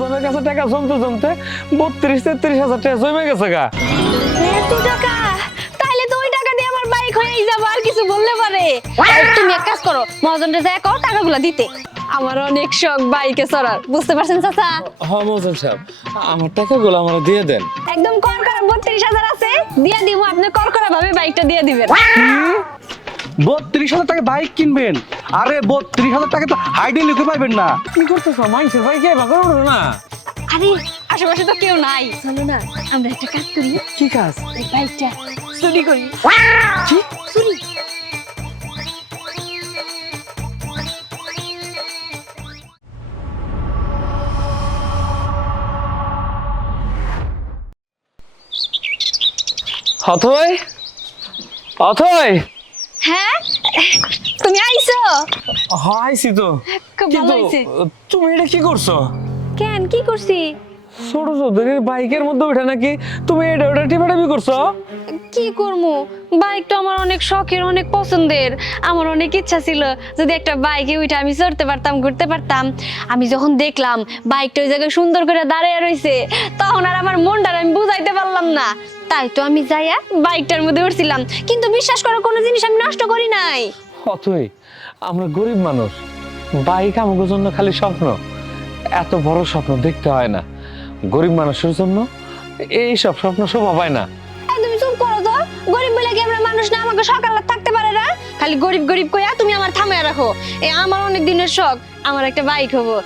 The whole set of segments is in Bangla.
মহাজনের কাছে টাকা জমতে জমতে 32-33 হাজার টাকা জমে গেছে গা। এত টাকা? তাইলে তো ওই টাকা দিয়ে আমার বাইক হয়েই যাবে, আর কিছু বললে পারে। তুমি এক কাজ করো, মহাজনরে যায় কও টাকাগুলো দিতে। আমার অনেক শখ বাইকে চড়ার, বুঝতে পারছেন চাচা? হ্যাঁ মহাজন সাহেব, আমার টাকাগুলো আমার দিয়ে দেন। একদম করকরা 32,000 আছে, দিয়ে দিব। আপনি করকরা ভাবে বাইকটা দিয়ে দিবেন। 32,000 টাকা বাইক কিনবেন? আরে 32,000 টাকা তো হাইডে লিখে পাইবেন না। কি করতেছো? মানুষের বাইকে ভাগ করো না। আরে আশেপাশে তো কেউ নাই, চলো না আমরা একটা কাজ করি। কি কাজ? এই বাইকটা চুরি করি। কি চুরি? অথয়, অথয়। হ্যাঁ, তুমি আইছো? হাইছি তো, খুব ভালো কিন্তু হইছে। তুমি এটা কি করছো? কেন, কি করছি? ছোট চৌধুরীর বাইকের মধ্যে উঠে নাকি তুমি এটা ওটা টিপাটাপি করছো? কি করবো, বাইকটা আমার অনেক শখের, অনেক পছন্দের। আমার অনেক ইচ্ছা ছিল যদি একটা বাইকে উঠে আমি চড়তে পারতাম, ঘুরতে পারতাম। আমি যখন দেখলাম বাইকটা ওই জায়গায় সুন্দর করে দাঁড়িয়ে রয়েছে, তখন আর আমার মনটা আমি বুঝাইতে পারলাম না। তাই তো আমি যাইয়া বাইকটার মধ্যে উঠছিলাম, কিন্তু বিশ্বাস করো কোনো জিনিস আমি নষ্ট করি নাই। অথই, আমরা গরিব মানুষ, বাইক আমাদের জন্য খালি স্বপ্ন। এত বড় স্বপ্ন দেখতে হয় না। গরিব মানুষের জন্য এই সব স্বপ্ন শোভা পায় না। এই তুমি চুপ করো তো, গরিব বলে কি আমরা মানুষ না? আমাকে সকাল রাত থাকতে পারে না? খালি গরিব গরিব কইয়া তুমি আমার থামায় রাখো। আমার অনেক দিনের শখ, আমার একটা বাইক হবো।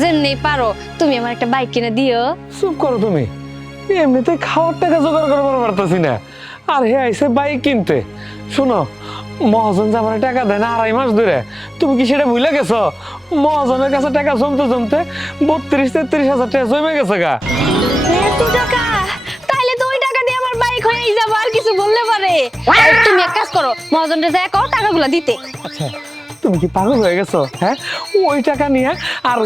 যেমনি পারো তুমি আমার একটা বাইক কিনে দিও। চুপ করো তুমি, এমনিতে খাওয়ার টাকা জোগাড় করবার পারতেছি না, আর হে আইসে বাইক কিনতে। শোনো, মহাজন যে আমার টাকা দেয় না 2.5 মাস ধরে, তুমি কি সেটা ভুলে গেছো? মহাজনের কাছে টাকা জমতে জমতে 32-33 হাজার টাকা জমে গেছে গা। এত টাকা? তাইলে তো ওই টাকা দিয়ে আমার বাইক হয়েই যাবে, আর কিছু বললে পারে। তুমি এক কাজ করো, মহাজনরে যায় কও টাকাগুলো দিতে। আচ্ছা, তুমি কি পাগল হয়ে গেছো? হ্যাঁ, ওই টাকা নিয়ে আর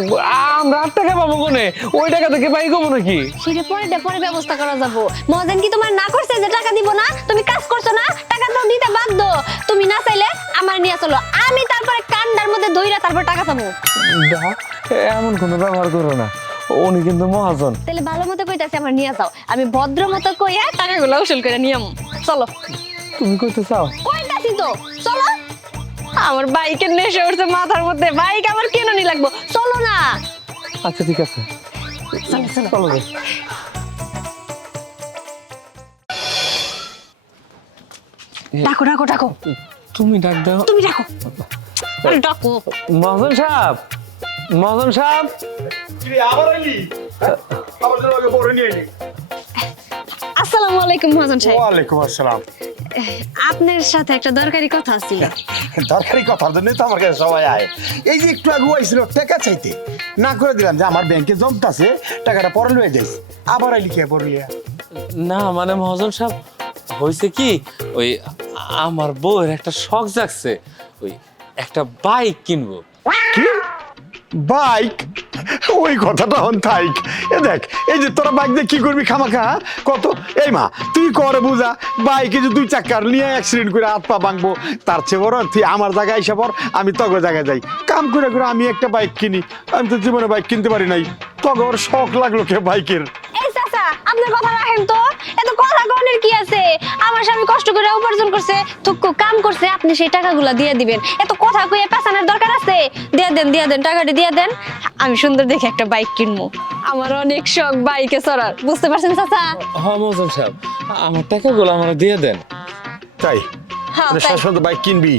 আমরা 8 টাকা পাবো কোনে? ওই টাকা থেকে বাইক হবো নাকি? সেটা পরে ব্যবস্থা করা যাবো। মহাজন কি তোমার না করছে যে টাকা দিব না? তুমি কাজ করছো না, টাকা তো দিতে বাধ্য। তুমি না চাইলে আমার নিয়ে চলো, আমি তারপরে কান্ডার মধ্যে ধইরা তারপর টাকা পাবো। দেখো, এমন কোনো ব্যবহার করো না, উনি কিন্তু মহাজন। তাহলে ভালো মতো কইতাছি, আমার নিয়ে যাও। আমি ভদ্র মতো কইয়া টাকাগুলো উসুল করে নিয়ম। চলো। তুমি কইতে চাও? কইতাছি তো, চলো। আমার বাইকের নেশা উঠছে মাথার মধ্যে, বাইক আমার কেন নি লাগবো, চলো না। আচ্ছা ঠিক আছে, চলো চলো যাই। ডাকো ডাকো ডাকো, তুমি ডাক দাও। তুমি ডাকো। আরে ডাকো। মহাজন সাহেব, মহাজন সাহেব। আসসালামু আলাইকুম মহাজন সাহেব। ওয়ালাইকুম আসসালাম। আপনার সাথে একটা দরকারি কথা ছিল। দরকারি কথার জন্য তো আমার কাছে সবাই আয়। এই যে একটু আগে আইছিল টাকা চাইতে, না করে দিলাম যে আমার ব্যাংকে জমতাছে, টাকাটা পরে লয়ে যাইস। আবার আইলি কে পড়লিয়া? না মানে মহাজন সাহেব, হয়েছে কি, ওই আমার বউয়ের একটা শখ জাগছে, ওই একটা বাইক কিনবো। কি বাইক? ওই কথাটা হন থাইক। এ দেখ, এই যে তোরা বাইক দিয়ে কি করবি খামাখা? কত এই মা তুই করে বুঝা, বাইকে যে 2 চাকার নিয়ে অ্যাক্সিডেন্ট করে হাত পা ভাঙবো, তার চেয়ে বড় তুই আমার জায়গায় এসে পর, আমি তগর জায়গায় যাই কাম করে করে আমি একটা বাইক কিনি। আমি তো জীবনে বাইক কিনতে পারি নাই, তগর শখ লাগলো কে বাইকের। এই চাচা, আপনার কথা রাখেন তো, এত কথা কনের কি আছে? আমার স্বামী কষ্ট করে উপার্জন করছে, থুকু কাম করছে, আপনি সেই টাকাগুলো দিয়ে দিবেন। এত কথা কইয়া পেছানোর দরকার আছে? দিয়ে দেন, টাকাটা দিয়ে দেন। আমি সুন্দর দেখে একটা বাইক কিনবো। আমার অনেক শখ বাইকে চড়ার, বুঝতে পারছেন চাচা? হ্যাঁ মহাজন সাহেব, আমার টাকাগুলো আমার দিয়ে দেন। তাই হ্যাঁ, তাই। শেষ পর্যন্ত বাইক কিনবি?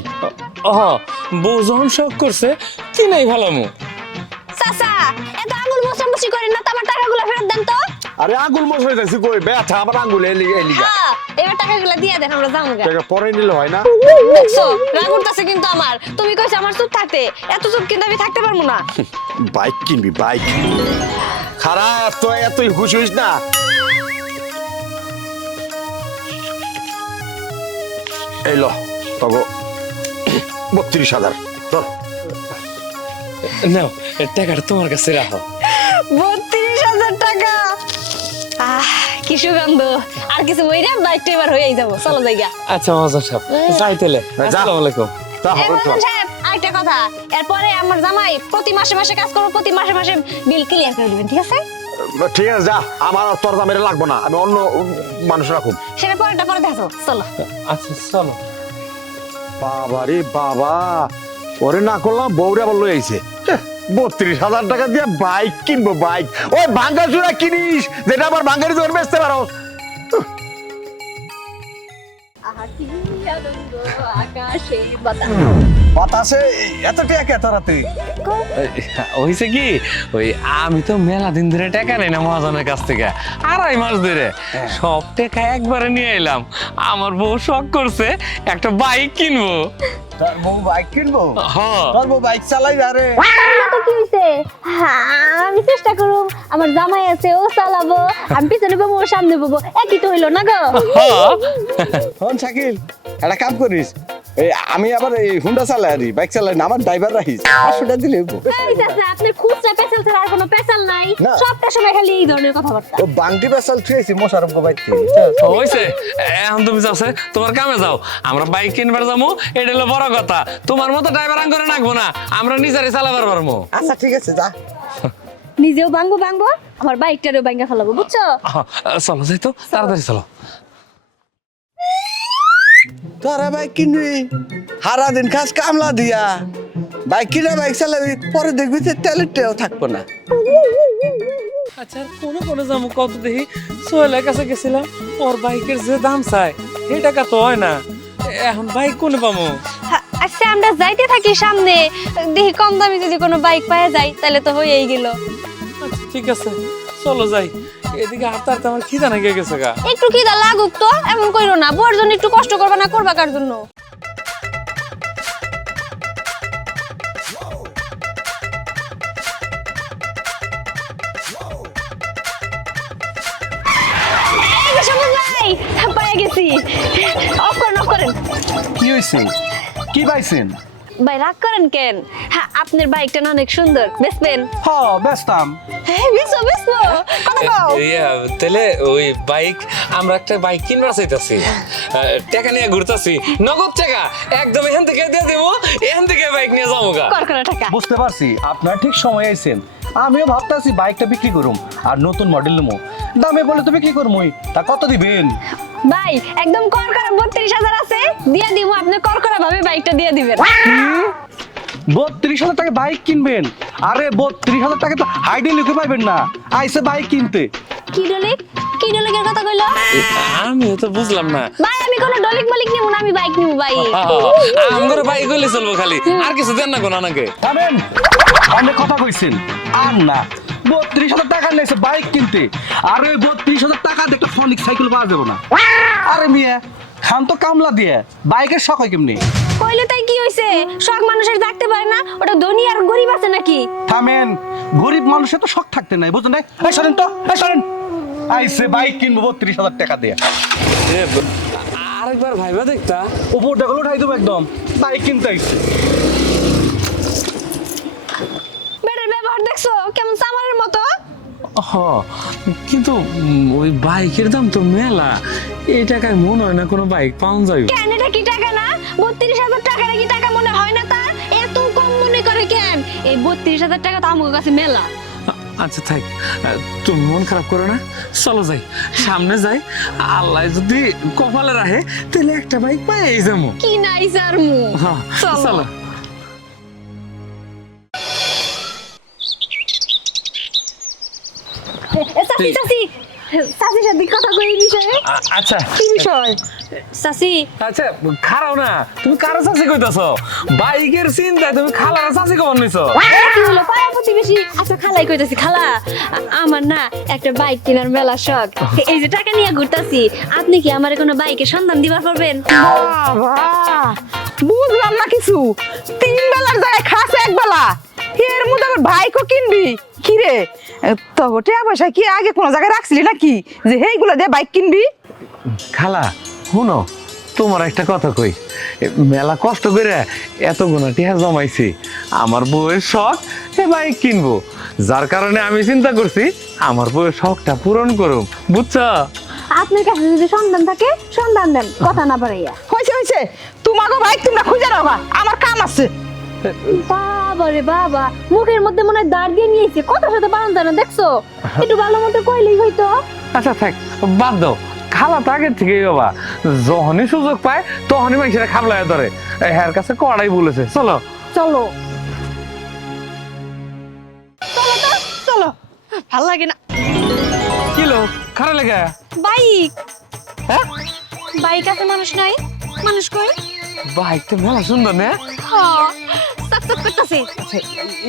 বউ যখন শখ করছে কিনাই ভালামু। চাচা, এত আঙুল মোছামুছি করেন না তো, আমার টাকাগুলো ফেরত দেন তো। আরে আঙ্গুল মশলা যাচ্ছি কই ব্যথা আমার আঙ্গুলে এলিগা। হ্যাঁ, এবার টাকাগুলো দিয়ে দেন, আমরা যাবো গা। টাকা পরে নিলে হয় না? দেখছো, রাগ উঠতাছে কিন্তু আমার। তুমি কইছো আমার চুপ থাকতে, এত চুপ কিন্তু আমি থাকতে পারবো না। বাইক কিনবি বাইক? খারাপ তো, এতই খুশি হইস না। এই ল তগো 32,000 ধর। নাও, টাকাটা তোমার কাছে রাখো। 32,000 টাকা! কি সুগন্ধ! আর কিছু বইরা বাইকটা এবার হয়েই যাবো, চলো জায়গা। আচ্ছা মহাজন সাহেব, যাই তাহলে। আসসালামু আলাইকুম। আরেকটা কথা, এরপরে আমার জামাই প্রতি মাসে মাসে কাজ করবো, প্রতি মাসে মাসে বিল ক্লিয়ার করে দিবেন, ঠিক আছে? ঠিক আছে যা, আমার আর তোর জামাইরে লাগবো না, আমি অন্য মানুষ রাখুন। সেটা পরেরটা পরে দেখো, চলো। আচ্ছা চলো। বাবা রে বাবা, ওরে না করলাম বউরে আবার লই আইছে। 32,000 টাকা দিয়ে বাইক কিনবো, বাইক ওই ভাঙ্গা চূড়া কিনিস যেটা আবার ভাঙ্গারি দোকান বেচতে পারো। বাতাসে এত টাকা কে রাতে? হয়েছে কি, ওই আমি তো মেলা দিন ধরে টাকা নেই না মহাজনের কাছ থেকে, 2.5 মাস ধরে সব টাকা একবারে নিয়ে এলাম। আমার বউ শখ করছে একটা বাইক কিনবো। তোর বউ বাইক কিনবো? হ্যাঁ। তোর বউ বাইক চালাইবে? আরে তো কি হইছে, আমি চেষ্টা করুম, আমার জামাই আছে ও চালাবো, আমি পিছনে ববো ও সামনে ববো, একই তো হইলো না গো। হ্যাঁ। হন শাকিল, একটা কাম করিস, এই আমি আবার এই হুন্ডা চালাই আর বাইক চালাই না, আমার ড্রাইভার রাখিস, 500 টাকা দিলে হইবো। এই চাচা, আপনার খুচরা পেছাল ছাড়া আর কোনো পেছাল নাই, না। সবটা সময় খালি এই ধরনের কথাবার্তা। ও বাংটি পেছাল থুয়েছি মোশারফ বাইতে। হয়েছে, এখন তুমি যাচ্ছে তোমার কামে যাও, আমরা বাইক কিনবার যাবো, এটা হলো বড় কথা। তোমার মতো ড্রাইভার আঙ্গরে রাখবো না, আমরা নিজেরাই চালাবার পারবো। আচ্ছা ঠিক আছে যা। নিজেও ভাঙবো ভাঙবো, আমার বাইকটারেও ভাঙা ফেলাবো, বুঝছো? চলো যাই তো, তাড়াতাড়ি চলো। তোরা বাইক কিনবি, সারা দিন খাস কামলা দিয়া, বাইক কিনা বাইক চালাবি, পরে দেখবি যে তেলের টেও থাকবো না। আচ্ছা কোনে কোনে যাবো কত দেখি, সোহেলের কাছে গেছিলাম, ওর বাইকের যে দাম চাই এই টাকা তো হয় না, এখন বাইক কোনে পাবো? আচ্ছা আমরা যাইতে থাকি সামনে, দেখি কম দামি যদি কোনো বাইক পাওয়া যায় তাহলে তো হয়েই গেল। আচ্ছা ঠিক আছে চলো যাই, এদিকে হাঁটতে হাঁটতে আমার খিদা নাকি গেছে গা। একটু খিদা লাগুক তো, এমন কইরো না, বউর জন্য একটু কষ্ট করবা না, করবা কার জন্য? এই যে সবুজ ভাই, পেয়ে গেছি। অফ করেন, অফ করেন। কি হয়েছে, কি পাইছেন? ভাই রাগ করেন কেন? হ্যাঁ আপনার বাইকটা না অনেক সুন্দর, বেচবেন? হ্যাঁ ব্যস্তাম। হ্যাঁ বেচো বেচো, কথা কও। তাহলে ওই বাইক, আমরা একটা বাইক কিনবার চাইতাছি, টাকা নিয়ে ঘুরতাছি, নগদ টাকা একদম এখান থেকে দিয়ে দেবো, এখান থেকে বাইক নিয়ে যাবো গা। করকরা টাকা। বুঝতে পারছি আপনারা ঠিক সময় আইছেন, আমিও ভাবতাছি বাইকটা বিক্রি করুম আর নতুন মডেল নেবো, দামে বলে তো বিক্রি করমুই, তা কত দিবেন? ভাই একদম করকরা 32,000 আছে, দিয়ে দিব, আপনি করকরা ভাবে বাইকটা দিয়ে দিবেন। 32,000 টাকা বাইক কিনবেন? আরে 32,000 টাকা তো হাইডে লিখে পাইবেন না, আইসে বাইক কিনতে। কি ডলিক, কি ডলিকের কথা কইলো? আমিও তো বুঝলাম না। ভাই আমি কোনো ডলিক মালিক নিব না, আমি বাইক নিব ভাই। আমার বাইক হইলে চলবো খালি, আর কিছু দেন না কোন নাকি? থামেন, অনেক কথা কইছেন, আর না 32,000 টাকা নিয়েছে বাইক কিনতে, আর ওই 32,000 টাকা দিয়ে একটা ফনিক সাইকেল পাওয়া যাবে না। আরে মিয়া খান তো কামলা দিয়ে, বাইকের শখ হয় কেমনি? কইলে তাই কি হইছে, সব মানুষের থাকতে পারে না, ওটা ধনী আর গরিব আছে নাকি? থামেন, গরিব মানুষের তো শখ থাকতে নাই, বুঝলেন? এই সরেন তো, এই সরেন। আইসে বাইক কিনবো 32,000 টাকা দিয়ে, আরেকবার ভাইবা দেখতা। উপর দেখলো উঠাই দেবো একদম, বাইক কিনতে আইসে। বেটার ব্যবহার দেখছো কেমন সামারের মতো? হ কিন্তু ওই বাইকের দাম তো মেলা, এই টাকায় মনে হয় না কোনো বাইক পাওয়া যাবে। কেন এটা কি টাকা না? 32,000 টাকা নাকি টাকা মনে হয় না তার? এত কম মনে করে কেন? এই 32,000 টাকা তো আমার কাছে মেলা। আচ্ছা থাক, তুমি মন খারাপ করো না, চলো যাই, সামনে যাই, আল্লাহ যদি কপালে রাখে তাহলে একটা বাইক পাই যাবো। কি নাই স্যার মু, হ্যাঁ চলো। চলো। চাচি চাচি, চাচির সাথে কথা কই এই বিষয়ে। আচ্ছা কি বিষয়? চাচি আচ্ছা খারাও না, তুমি কারো চাষি কইতাছো? বাইকের চিন্তায় তুমি খালার চাষি কখন নিছো? কি হলো পাড়া প্রতিবেশী? আচ্ছা খালাই কইতাছি, খালা আমার না একটা বাইক কেনার মেলা শখ, এই যে টাকা নিয়ে ঘুরতাছি, আপনি কি আমারে কোনো বাইকের সন্ধান দিবার পারবেন? বাবা বুঝলাম না কিছু, 3 বেলার জায়গায় খাস 1 বেলা, এর মধ্যে আবার বাইকও কিনবি? কি রে তবে টাকা পয়সা কি আগে কোন জায়গায় রাখছিলি নাকি যে এইগুলা দিয়ে বাইক কিনবি? খালা শুনো, তোমার একটা কথা কই, মেলা কষ্ট করে এত গুণা টিহা জমাইছি, আমার বউয়ের শখ সে বাইক কিনবো, যার কারণে আমি চিন্তা করছি আমার বউয়ের শখটা পূরণ করুম, বুঝছো? আপনার কাছে যদি সন্ধান থাকে সন্ধান দেন, কথা না বাড়াইয়া। হয়েছে হয়েছে, তোমাকে বাইক তোমরা খুঁজে রাখবা, আমার কাম আছে। বাবা রে বাবা, মুখের মধ্যে মনে হয় দাঁড় দিয়ে নিয়েছে, কথার সাথে বানান জানা দেখছো? একটু ভালো মতো কইলেই হইতো। আচ্ছা থাক, বাদ দাও। খালা তো আগের থেকেই বাবা, যখনই সুযোগ পায় তখনই মানুষেরা খাবলায় ধরে। হ্যার কাছে কড়াই বলেছে, চলো। চলো চলো তো, চলো। ভাল লাগে না। কিলো খারাপ লাগে? বাইক, হ্যাঁ বাইক আছে মানুষ নাই, মানুষ কই? বাইক তো মেলা সুন্দর না? হ্যাঁ, সাকসাক করতেছে। আচ্ছা,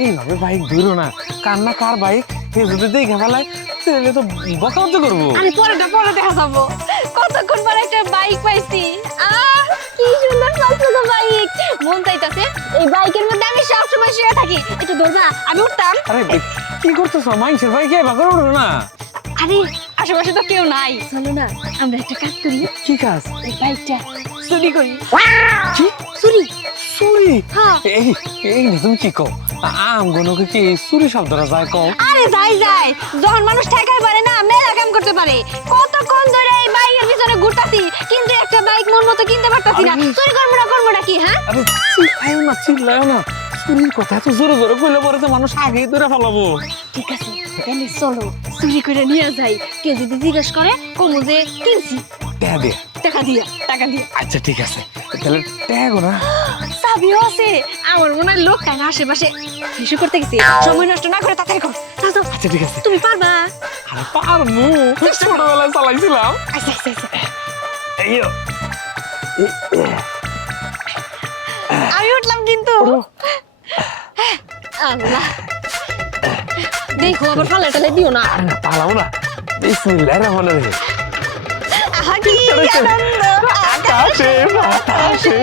এইভাবে বাইক ধরো না, কার না কার বাইক সে যদি দেখে ফেলায় তাহলে তো বকাবকি করবো। আমি পরে দেখা যাবো। কতক্ষণ পরে একটা বাইক পাইছি। আহ, কি সুন্দর পাইছো বাইক। মন চাইতাছে এই বাইকের মধ্যে আমি সবসময় শুয়ে থাকি। একটু ধর না, আমি উঠতাম। আরে কি করতেছো? মানুষের বাইকে এবার উঠো না। আরে আশেপাশে তো কেউ নাই, চলো না আমরা একটা কাজ করি। কি কাজ? এই বাইকটা চুরি করি। কি চুরি? চুরি? হ্যাঁ। এই এই না, তুমি কি কও? আমগুলোকে কি চুরি শব্দটা যায় কও? আরে যাই যখন মানুষ ঠেকাই পারে না, মেলা কাম করতে পারে। কতক্ষণ ধরে এই বাইকের পিছনে ঘুরতাছি, কিন্তু একটা বাইক মন মতো কিনতে পারতাছি না। চুরি করবো না কি? হ্যাঁ, আরে চিল্লায়ও না। চুরির কথা তো জোরে জোরে কইলে পরে তো মানুষ আগেই ধরে ফেলাবো। ঠিক আছে, তাহলে চলো চুরি করে নিয়ে যাই। কেউ যদি জিজ্ঞেস করে কমু যে কিনছি। টাকা দে। টাকা দিয়া। আচ্ছা ঠিক আছে, তাহলে টাকা না। চাবিও আছে। আমার মনে হয় লোক কেন আশেপাশে হিসু করতে গেছি। সময় নষ্ট না করে তাড়াতাড়ি কর। যাও। আচ্ছা ঠিক আছে। তুমি পারবা? আরে পারবো, ছোটবেলায় চালাইছিলাম। আচ্ছা। এইও আমি উঠলাম কিন্তু। আল্লাহ, দেখো আবার ফালে দিও না। আরে না, পালাও না। বিসমিল্লাহির রহমানির রহিম। আহা, কি আনন্দ। আকাশে বাতাসে